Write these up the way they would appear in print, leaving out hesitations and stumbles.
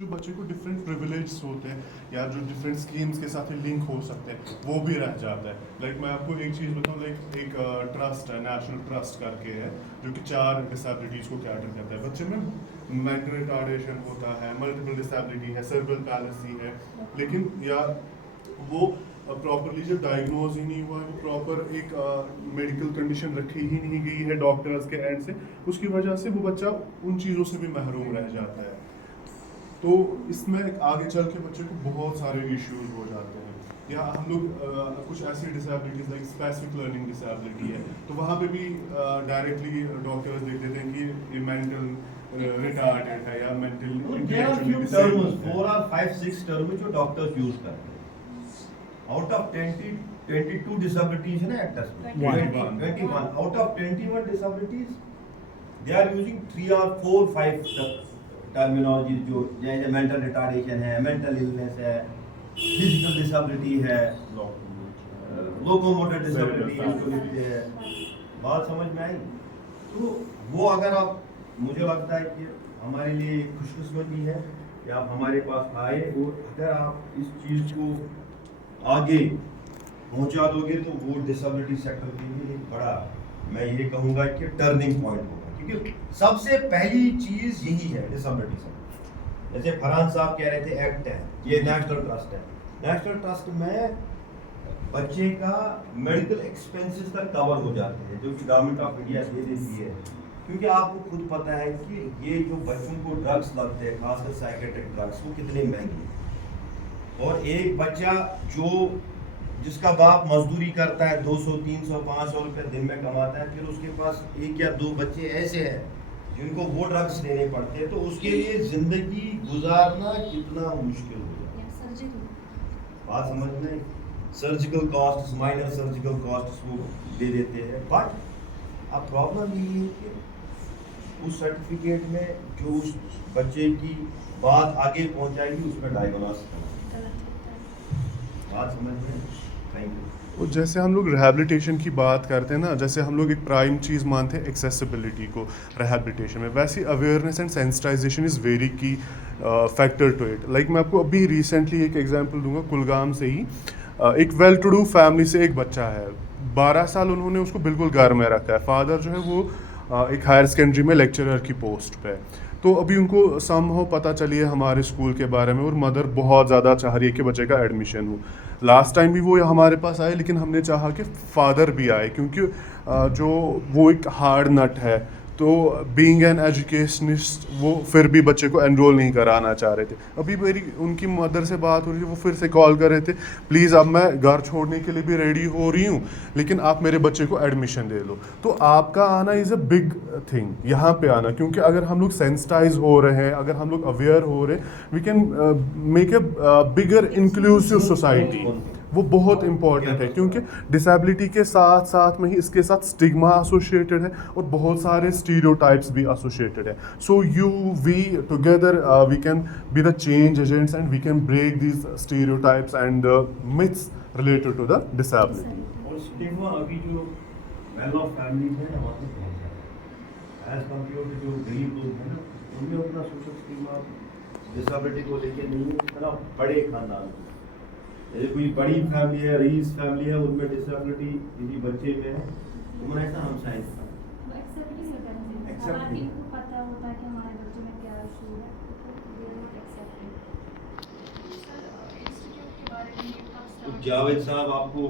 जो बच्चे को डिफरेंट प्रिविलेज होते हैं या जो डिफरेंट स्कीम्स के साथ लिंक हो सकते हैं वो भी रह जाता है। लाइक मैं आपको एक चीज़ बताऊँ, लाइक एक ट्रस्ट है, नेशनल ट्रस्ट करके है, जो कि 4 डिसेबिलिटीज़ को कैटर करता है। बच्चे में मेंटल रिटार्डेशन होता है, मल्टीपल डिसेबिलिटी है, सेरेब्रल पैलिसी है, लेकिन या वो प्रॉपरली जब डायग्नोज ही नहीं हुआ है, वो प्रॉपर एक मेडिकल कंडीशन रखी ही नहीं गई है डॉक्टर्स के एंड से, उसकी वजह से वो बच्चा उन चीज़ों से भी महरूम रह जाता है। तो इसमें आगे चल के बच्चे को बहुत सारे इश्यूज हो जाते हैं। या हम लोग कुछ ऐसी disabilities like specific learning disability है, तो वहाँ पे भी डायरेक्टली डॉक्टर्स देख देते हैं कि ये मेंटल रिटार्डेड है या मेंटल terms, 4 or 5, 6 terms जो डॉक्टर्स यूज करते हैं। आउट ऑफ 22 डिसेबिलिटीज है ना एक्ट में, 21 out of 21 disabilities they are using 3 or 4, 5 terminology, जो जैसे मेंटल रिटार्डेशन है, मेंटल इलनेस है, फिजिकल डिसेबिलिटी है, लोकोमोटर डिसेबिलिटी है। बात समझ में आई? तो वो अगर आप, मुझे लगता है कि हमारे लिए खुशकिस्मती है कि आप हमारे पास आए, और अगर आप इस चीज़ को आगे पहुंचा दोगे तो वो डिसेबिलिटी सेक्टर के लिए एक बड़ा, मैं ये कहूँगा कि टर्निंग पॉइंट होगा। क्योंकि सबसे पहली चीज़ यही है डिसेबिलिटी सेक्टर। जैसे फरहान साहब कह रहे थे एक्ट है, ये नेशनल ट्रस्ट है। नेशनल ट्रस्ट में बच्चे का मेडिकल एक्सपेंसेस तक कवर हो जाते हैं, जो कि गवर्नमेंट ऑफ इंडिया दे देती है। क्योंकि आपको खुद पता है कि ये जो बच्चों को ड्रग्स लगते हैं, खासकर साइकेट्रिक ड्रग्स, वो कितने महंगे हैं। और एक बच्चा जिसका बाप मजदूरी करता है, 200, 300, 500 रुपये दिन में कमाता है, फिर उसके पास 1 या 2 बच्चे ऐसे हैं जिनको वो ड्रग्स देने पड़ते हैं, तो उसके लिए जिंदगी गुजारना कितना मुश्किल हो जाता है। बात समझ में? Surgical cost, minor surgical cost वो दे देते हैं। बट अब प्रॉब्लम ये है कि उस सर्टिफिकेट में जो उस बच्चे की बात आगे पहुंचाएगी उसमें डायग्नोस करना। बात समझ में? Thank you. और जैसे हम लोग रिहैबिलिटेशन की बात करते हैं ना, जैसे हम लोग एक प्राइम चीज़ मानते हैं एक्सेसिबिलिटी को रिहैबिलिटेशन में, वैसे awareness and sensitization is very key factor to it. Like मैं आपको अभी रिसेंटली एक एग्जांपल दूंगा, कुलगाम से ही एक वेल टू डू फैमिली से एक बच्चा है, 12 साल उन्होंने उसको बिल्कुल घर में रखा है। फादर जो है वो एक हायर सेकेंडरी में लेक्चरर की पोस्ट पे है। तो अभी उनको समहाउ पता चली है हमारे स्कूल के बारे में, और मदर बहुत ज़्यादा चाह रही है कि बच्चे का एडमिशन हो। लास्ट टाइम भी वो हमारे पास आए, लेकिन हमने चाहा कि फादर भी आए, क्योंकि जो वो एक हार्ड नट है, तो बीइंग एन एजुकेशनिस्ट वो फिर भी बच्चे को एनरोल नहीं कराना चाह रहे थे। अभी मेरी उनकी मदर से बात हो रही थी, वो फिर से कॉल कर रहे थे, प्लीज़ अब मैं घर छोड़ने के लिए भी रेडी हो रही हूँ, लेकिन आप मेरे बच्चे को एडमिशन दे लो। तो आपका आना इज़ अ बिग थिंग, यहाँ पे आना, क्योंकि अगर हम लोग सेंसिटाइज हो रहे हैं, अगर हम लोग अवेयर हो रहे हैं, we can make a bigger inclusive society. वो बहुत इंपॉर्टेंट है, क्योंकि डिसेबिलिटी के साथ साथ में ही इसके साथ स्टिग्मा एसोसिएटेड है और बहुत सारे स्टीरियोटाइप्स भी एसोसिएटेड है। So we together we can be the change agents and we can break these stereotypes and myths related to the disability. और स्टिग्मा अभी जो वेल ऑफ फैमिलीज है ना, वहाँ पे बहुत ज़्यादा है एज कम्पेयर टू जो गरीब लोग हैं ना, उनमें उतना सोशल स्टिग्मा डिसेबिलिटी को लेके नहीं है इतना बड़े खानदान। जैसे कोई बड़ी फैमिली है, रईस फैमिली है, उनमें डिसेबिलिटी किसी बच्चे में है, तो मैं ऐसा हम साइंस पता होता है कि हमारे बच्चे में क्या इशू है, तो जावेद साहब, आपको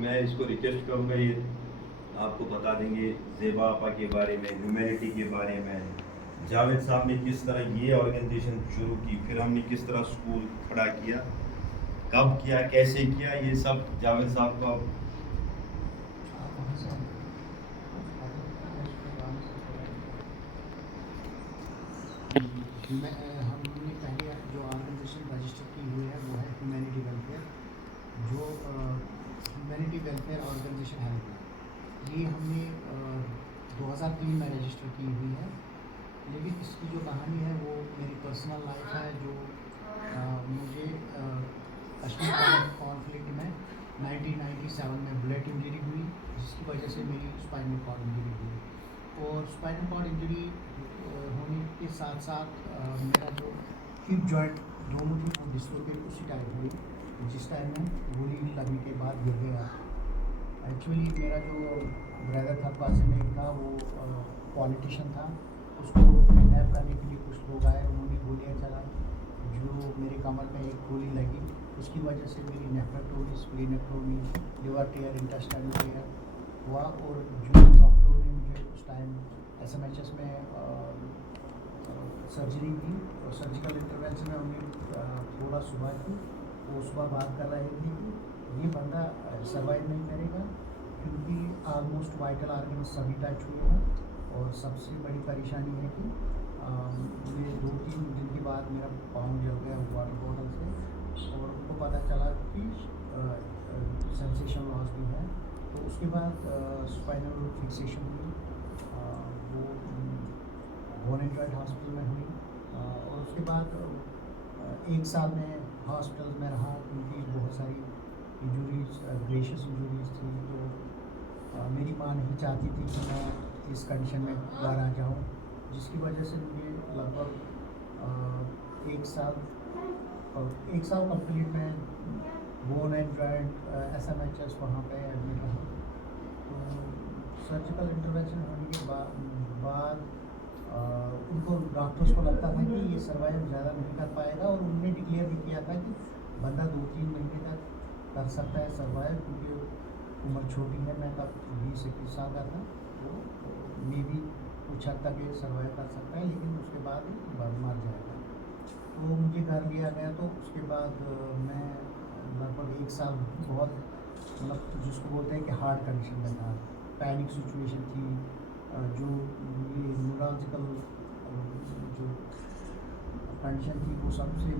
मैं इसको रिक्वेस्ट करूँगा, ये आपको बता देंगे ज़ेबा आपा के बारे में, ह्यूमैनिटी के बारे में। जावेद साहब ने किस तरह ये ऑर्गेनाइजेशन शुरू की, फिर हमने किस तरह स्कूल खड़ा किया, कब किया, कैसे किया, ये सब जावेद साहब का हमने पहले जो ऑर्गेनाइजेशन रजिस्टर की हुई है वो है ह्यूमैनिटी वेलफेयर, जो ह्यूमैनिटी वेलफेयर ऑर्गेनाइजेशन है। ये हमने 2003 में रजिस्टर की हुई है। लेकिन इसकी जो कहानी है वो मेरी पर्सनल लाइफ है, जो मुझे कश्मीर कॉन्फ्लिक्ट में 1997 में ब्लड इंजरी हुई, जिसकी वजह से मेरी स्पाइनल कॉर्ड इंजरी हुई। और स्पाइनल कॉर्ड इंजरी होने के साथ साथ मेरा जो हिप जॉइंट दोनों थी वो डिस्लोकेट उसी टाइम हुई जिस टाइम में गोली लगने के बाद गिर गया। एक्चुअली मेरा जो ब्रदर था क्लासमेट था वो पॉलिटिशियन था, उसको किडनैप करने के लिए कुछ लोग आए, उन्होंने गोलियाँ चलाई, जो मेरे कमर में एक गोली लगी, उसकी वजह से मेरी नेफ्रेक्टोमी, स्प्लीनेक्टोमी, लिवर टेयर, इंटेस्टाइनल टेयर हुआ। और जो डॉक्टरों ने मुझे उस टाइम SMHS में सर्जरी की और सर्जिकल इंटरवेंशन में उन्हें थोड़ा सुबह की, वो सुबह बात कर रहे थे कि ये बंदा सर्वाइव नहीं करेगा क्योंकि ऑलमोस्ट वाइटल आर्गन सभी टच हुए हैं। और सबसे बड़ी परेशानी है कि ये 2-3 दिन के बाद मेरा पाँव जल गया वाटर बॉटल से और उनको पता चला कि सेंसेशन लॉस भी है। तो उसके बाद स्पाइनल फिक्सेशन हुई, वो बोनेट्राइट हॉस्पिटल में हुई। और उसके बाद 1 साल में हॉस्पिटल में रहा क्योंकि बहुत सारी इंजरीज, ग्रेशियस इंजरीज थी। तो मेरी माँ नहीं चाहती थी कि मैं इस कंडीशन में घर आ जाऊँ, जिसकी वजह से मुझे लगभग 1 साल कंप्लीट में बोन एंड जॉइंट SMHS वहाँ पे एडमिट रहा। तो सर्जिकल इंटरवेंशन होने के बाद उनको डॉक्टर्स को लगता था कि ये सर्वाइव ज़्यादा नहीं कर पाएगा और उन्होंने डिक्लेयर भी किया था कि बंदा 2-3 महीने तक कर सकता है सर्वाइव, क्योंकि उम्र छोटी है, मैं तब 20-21 साल का था। तो मे भी कुछ हद तक ये सर्वाइव कर सकता है, लेकिन उसके बाद मर जाएगा। तो मुझे घर लिया गया। तो उसके बाद मैं लगभग 1 साल बहुत मतलब जिसको बोलते हैं कि हार्ड कंडीशन में था, पैनिक सिचुएशन थी। जो ये न्यूरोलॉजिकल जो कंडीशन थी वो सबसे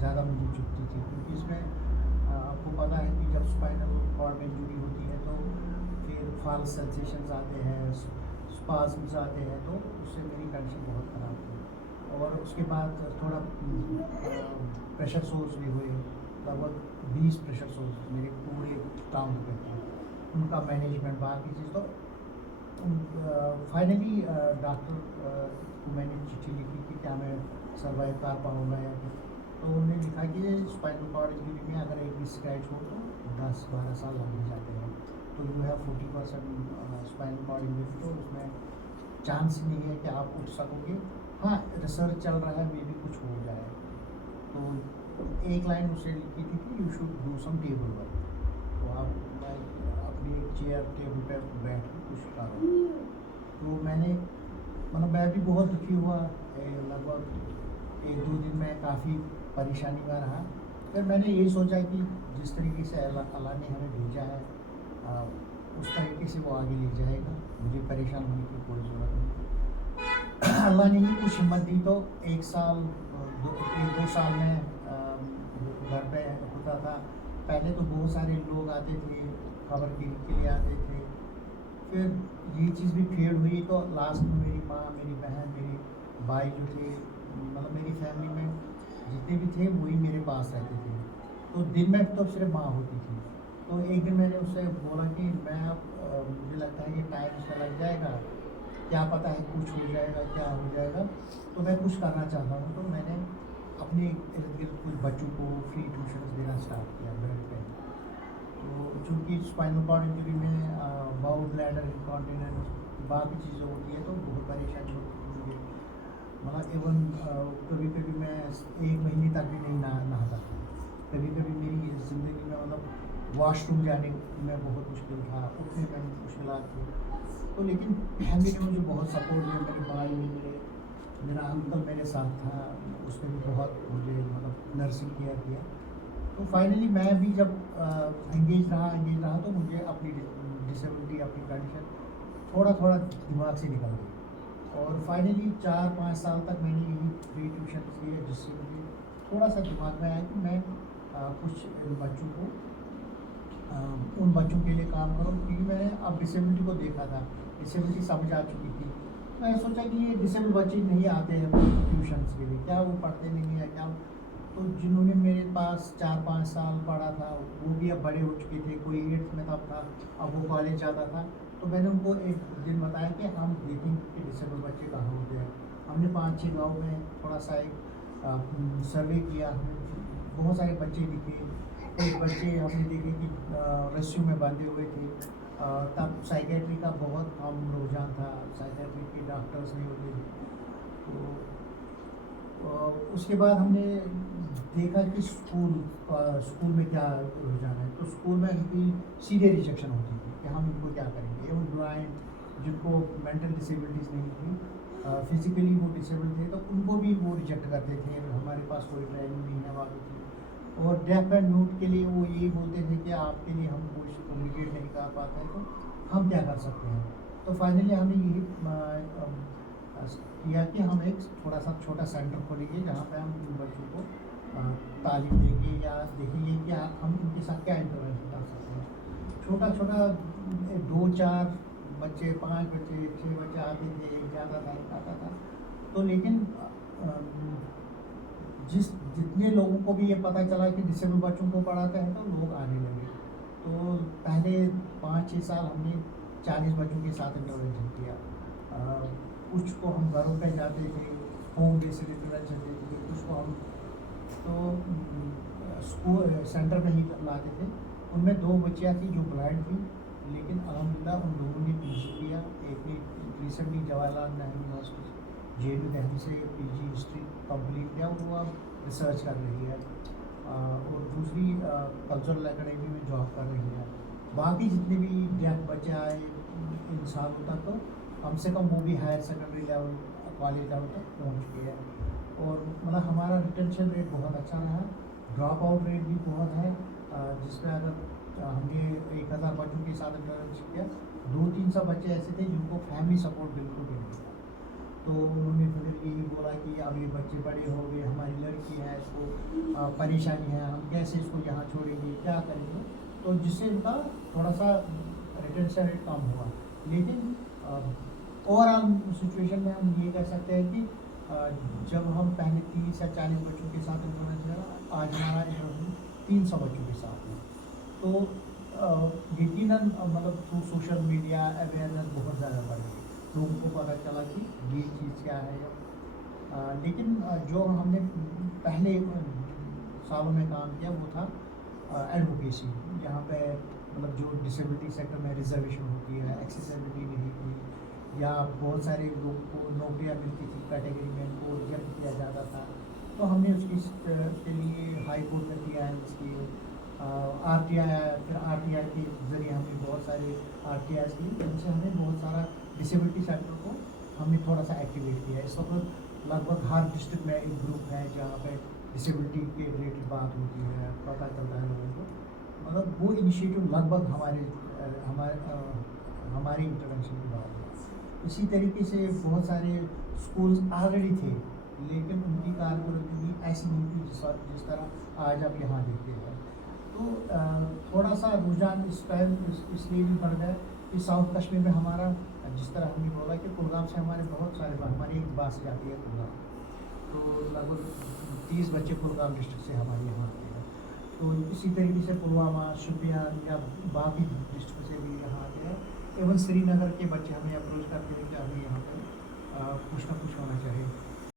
ज़्यादा मुझे चुभती थी, क्योंकि इसमें आपको पता है कि जब स्पाइनल कॉर्ड में इंजरी होती है तो फिर फॉल्स सेंसेशंस आते हैं, स्पाज़म्स आते हैं, तो उससे मेरी कंडीशन बहुत ख़राब थी। और उसके बाद थोड़ा प्रेशर सोर्स भी हुए, लगभग 20 प्रेशर सोर्स मेरे पूरे टाउन पे थे, उनका मैनेजमेंट बाकी चीज़। तो फाइनली डॉक्टर को मैंने चिट्ठी लिखी कि क्या मैं सर्वाइव कर पाऊँगा या फिर, तो उन्होंने लिखा कि स्पाइनल कॉर्ड इंजरी में अगर एक भी स्क्रैच हो तो 10-12 साल लग जाते हैं। तो you have 40% spinal cord injury, तो उसमें चांस ही नहीं है कि आप उठ सकोगे। हाँ, रिसर्च चल रहा है, मे भी कुछ हो जाए। तो एक लाइन उससे लिखी थी कि you should do some table work, तो आप अपनी एक चेयर टेबल पर बैठ के कुछ करो। तो मैंने मतलब मैं भी बहुत दुखी हुआ, लगभग 1-2 दिन में काफ़ी परेशानी में रहा। फिर मैंने ये सोचा कि जिस तरीके से अल्लाह ने हमें भेजा है उस तरीके से वो आगे ले जाएगा, मुझे परेशान होने की कोई ज़रूरत नहीं। अल्लाह ने ही कुछ हिम्मत दी। तो 1-2 साल में घर पे होता था। पहले तो बहुत सारे लोग आते थे, खबर के लिए आते थे। फिर ये चीज़ भी फेड हुई, तो लास्ट में मेरी माँ, मेरी बहन, मेरे भाई जो थे, मतलब मेरी फैमिली में जितने भी थे वही मेरे पास रहते थे। तो दिन में तो सिर्फ माँ होती थी। तो एक दिन मैंने उससे बोला कि मैं अब मुझे लगता है कि टाइम उसका लग जाएगा, क्या पता है कुछ हो जाएगा, क्या हो जाएगा, तो मैं कुछ करना चाहता हूँ। तो मैंने अपने इर्द गिर्द कुछ बच्चों को फ्री ट्यूशन देना स्टार्ट किया घर पे। तो चूँकि स्पाइनल कॉर्ड इंजरी में बाउल ब्लैडर इनकॉन्टिनेंस बाकी चीज़ें होती है, तो बहुत परेशानी होती है मुझे। मतलब इवन कभी कभी मैं 1 महीने तक भी नहीं नहाता था। कभी कभी मेरी ज़िंदगी में मतलब वॉशरूम जाने में बहुत मुश्किल था, उठने में मुश्किलात थी। तो लेकिन फैमिली ने मुझे बहुत सपोर्ट दिया, मेरे भाई ने, मेरा अंकल मेरे साथ था, उसने भी बहुत मुझे मतलब नर्सिंग केयर किया। तो फाइनली मैं भी जब एंगेज रहा तो मुझे अपनी डिसेबिलिटी, अपनी कंडीशन थोड़ा दिमाग से निकल गई। और फाइनली 4-5 साल तक मैंने यही फ्री ट्यूशन किए, जिससे मुझे थोड़ा सा दिमाग में आया कि मैं कुछ बच्चों को उन बच्चों के लिए काम करूँ, क्योंकि मैंने अब डिसेबिलिटी को देखा था, डिसेबिलिटी समझ आ चुकी थी। मैंने सोचा कि ये डिसेबल बच्चे नहीं आते हैं ट्यूशन्स के लिए, क्या वो पढ़ते नहीं है क्या। तो जिन्होंने मेरे पास 4-5 साल पढ़ा था वो भी अब बड़े हो चुके थे, कोई 8th में तब था, अब वो कॉलेज जाता था। तो मैंने उनको एक दिन बताया कि हम देखेंगे कि डिसेबल बच्चे कहाँ होते हैं। हमने 5-6 गाँव में थोड़ा सा एक सर्वे किया, हमें बहुत सारे बच्चे दिखे। एक बच्चे हमने देखे कि रस्सियों में बांधे हुए थे। तब साइकेट्री का बहुत कम रुझान था, साइकेट्री के डॉक्टर्स नहीं होते थे। तो उसके बाद हमने देखा कि स्कूल में क्या रुझान है। तो स्कूल में इनकी सीधे रिजेक्शन होती थी कि हम इनको क्या करेंगे। एवं ब्लाइंड, जिनको मेंटल डिसेबिलिटीज़ नहीं थी, फिजिकली वो डिसेबल थे, तो उनको भी वो रिजेक्ट करते थे, हमारे पास कोई ट्रेनिंग नहीं है वालों की। और डेफ एंड म्यूट के लिए वो ये बोलते थे कि आपके लिए हम कुछ कम्युनिकेट नहीं कर पाते हैं, तो हम क्या कर सकते हैं। तो फाइनली हमने यही किया कि हम एक थोड़ा सा छोटा सेंटर खोलेंगे जहाँ पे हम इन बच्चों को तालीम देंगे या देखेंगे कि हम इनके साथ क्या इंटरवेंशन कर सकते हैं। छोटा छोटा 2-4 बच्चे, 5 बच्चे, 6 बच्चे आते थे, एक ज़्यादा आता था। तो लेकिन जितने लोगों को भी ये पता चला कि डिसेबल बच्चों को पढ़ाते हैं, तो लोग आने लगे। तो पहले 5-6 साल हमने 40 बच्चों के साथ इंटरवेंशन किया। कुछ को हम घरों पे जाते थे, होम बेस्ड इंटरवेंशन देते थे, कुछ को हम तो स्कूल सेंटर में ही लाते थे। उनमें 2 बच्चियाँ थी जो ब्लाइंड थी, लेकिन अल्हम्दुलिल्लाह उन दोनों ने पीजी किया। एक ने recently Jawaharlal Nehru university JNU Delhi से PG हिस्ट्री कंप्लीट किया, वो अब रिसर्च कर रही है। और दूसरी कल्चरल एकेडमी में जॉब कर रही है। बाकी जितने भी डेफ बच्चे आए इन सालों तक, तो कम से कम वो भी higher secondary level, college level तक पहुँच गए हैं। और मतलब हमारा रिटेंशन रेट बहुत अच्छा रहा, ड्रॉप आउट रेट भी बहुत है। जिसमें अगर हमने 1000 बच्चों के साथ इंटरवेंशन किया, 200-300 बच्चे ऐसे थे जिनको फैमिली सपोर्ट बिल्कुल भी नहीं था। तो उन्होंने फिर यही बोला कि अब ये बच्चे बड़े हो गए, हमारी लड़की है, इसको परेशानी है, हम कैसे इसको यहाँ छोड़ेंगे, क्या करेंगे। तो जिससे इनका थोड़ा सा रिटेंशन रेट कम हुआ। लेकिन ओवरऑल सिचुएशन में हम ये कह सकते हैं कि जब हम पहले 30 या 40 बच्चों के साथ इंटरवेंशन करा, आज हमारा इंटरवेंशन 300 बच्चों के साथ है। तो यकीनन मतलब थ्रू सोशल मीडिया अवेयरनेस बहुत ज़्यादा बढ़ गई, लोगों को पता चला कि ये चीज़ क्या है। लेकिन जो हमने पहले सालों में काम किया वो था एडवोकेसी, जहाँ पे मतलब जो डिसेबिलिटी सेक्टर में रिजर्वेशन होती है, एक्सेसिबिलिटी नहीं थी, या बहुत सारे लोगों को नौकरियाँ मिलती थी कैटेगरी में, उनको रिजेक्ट किया जाता था। तो हमने उसके लिए हाई कोर्ट में किया है, इसकी RTI आया, फिर RTI के ज़रिए हमने बहुत सारे RTIs किए, जिनसे हमें बहुत सारा डिसेबिलिटी सेक्टर को हमने थोड़ा सा एक्टिवेट किया है। इस वक्त लगभग हर डिस्ट्रिक्ट में एक ग्रुप है जहाँ पे डिसेबिलिटी के रिलेटेड बात होती है, पता चलता है लोगों को। मतलब वो इनिशिएटिव लगभग हमारे इंटरवेंशन के बाद है। इसी तरीके से बहुत सारे स्कूल्स ऑलरेडी थे, लेकिन उनकी कारकर्दगी ऐसी नहीं थी जिस तरह आज आप यहाँ देखते हैं। तो थोड़ा सा रुझान इस टाइम इसलिए भी बढ़ गया कि साउथ कश्मीर में हमारा, जिस तरह हमने बोला कि कुलगाम से हमारे बहुत सारे, हमारी एक बस जाती है कुलगाम, तो लगभग 30 बच्चे कुलगाम डिस्ट्रिक्ट से हमारे यहाँ आते हैं। तो इसी तरीके से पुलवामा, शोपियान या बाकी डिस्ट्रिक्ट से भी यहाँ आते हैं। एवं श्रीनगर के बच्चे हमें अप्रोच करते हैं कि अभी यहाँ पर कुछ ना कुछ होना चाहिए।